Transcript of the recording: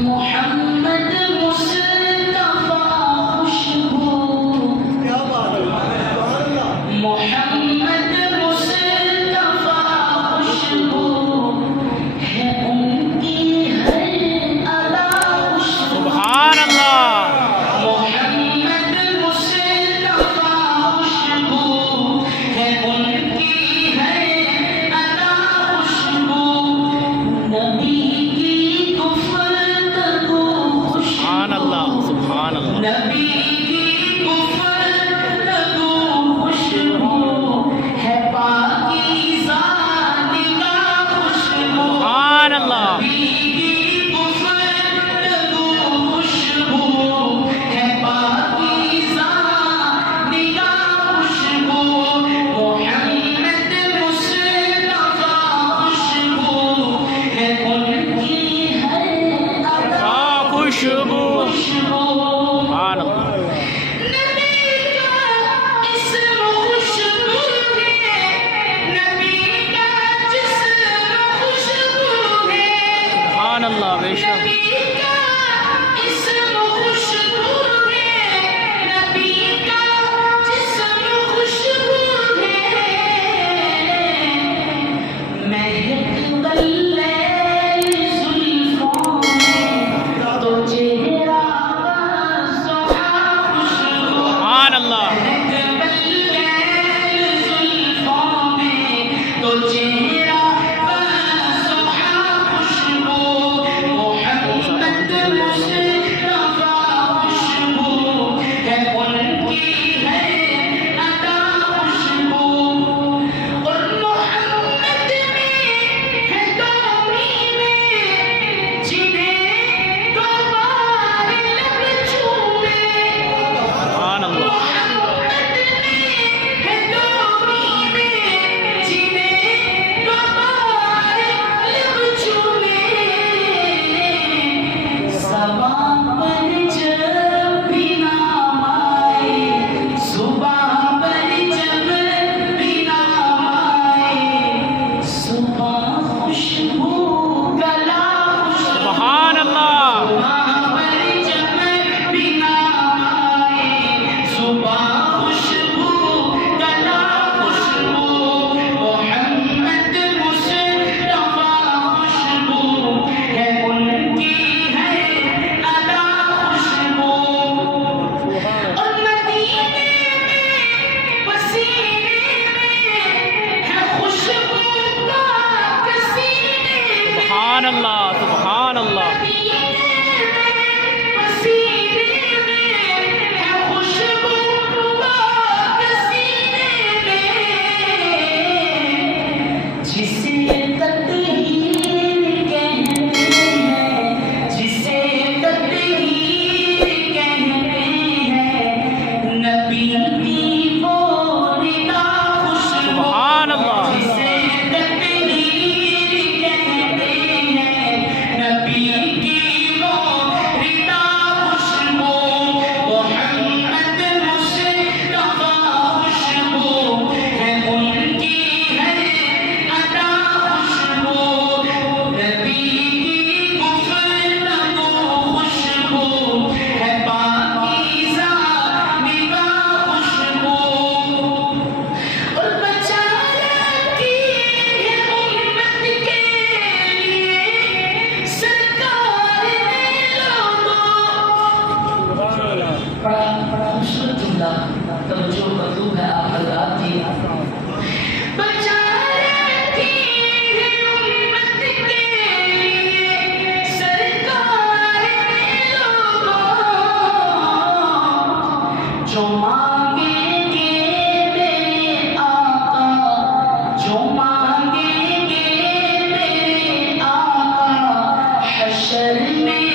محمد مصطفیٰ خوشبو، کیا بات ہے، سبحان اللہ۔ محمد مصطفیٰ خوشبو ہے، ان کی ہر ادا خوشبو۔ سبحان اللہ، محمد مصطفیٰ خوشبو ہے، ان کی ہر ادا خوشبو۔ نبی کی گفتگو خوشبو، سبحان اللہ، سبحان اللہ، نبی کی گفتگو خوشبو ہے، پاکیزہ نگاہ خوشبو۔ سبحان اللہ، نبی کی گفتگو خوشبو ہے، پاکیزہ نگاہ خوشبو۔ محمد مصطفیٰ خوشبو ہے، ان کی ہر ادا خوشبو، خوشبو۔ سبحان اللہ، نبی کا اسم خوشبو ہے، نبی کا جسم خوشبو ہے۔ سبحان اللہ، بے شک، نبی کا اسم خوشبو ہے، نبی کا جسم خوشبو ہے۔ مہک اللیل زلفوں میں تو چہرہ سہا خوشبو۔ سبحان اللہ، مہک اللیل زلفوں میں تو چہرہ سہا خوشبو۔ محمد مصطفیٰ خوشبو ہے، ان کی ہے ادا خوشبو۔ اور محمد میں ہے دو میوے، جنہیں دو بار لب چومے۔ سبحان اللہ، محمد میں ہے دو میوے، جنہیں دو بار لب چومے۔ زبان پر جب بھی نام آئے، زبان پر جب بھی نام آئے، زبان خوشبو گلا خوشبو۔ سبحان اللہ، زبان پر جب بھی نام آئے، زبان خوشبو گلا خوشبو۔ محمد مصطفیٰ خوشبو ہے، ان کی ہے ادا خوشبو۔ اور مدینے میں پسینے میں ہے خوشبو پاک سینے میں۔ سبحان اللہ، سبحان اللہ، پسینے میں ہے خوشبو پاک سینے میں۔ جسے تطہیر کہتے ہیں، جسے تطہیر کہتے ہیں، نبی کی وہ ندا خوشبو۔ سبحان اللہ، جسے تطہیر کہتے ہیں، نبی کی وہ ندا خوشبو۔ محمد مصطفیٰ خوشبو ہے، ان کی ہر ادا خوشبو۔ نبی کی گفتگو خوشبو ہے، پاکیزہ نگاہ خوشبو۔ اور بچا رکھی ہے امت کے لیے سرکار نے لوگوں۔ بڑا خوبصورت جملہ، توجہ مطلوب ہے آپ حضرات کی۔ بچا رکھی ہے امت کے لیے سرکار نے لوگوں، جو مانگیں گے میرے آقا، جو مانگیں گے میرے آقا، حشر میں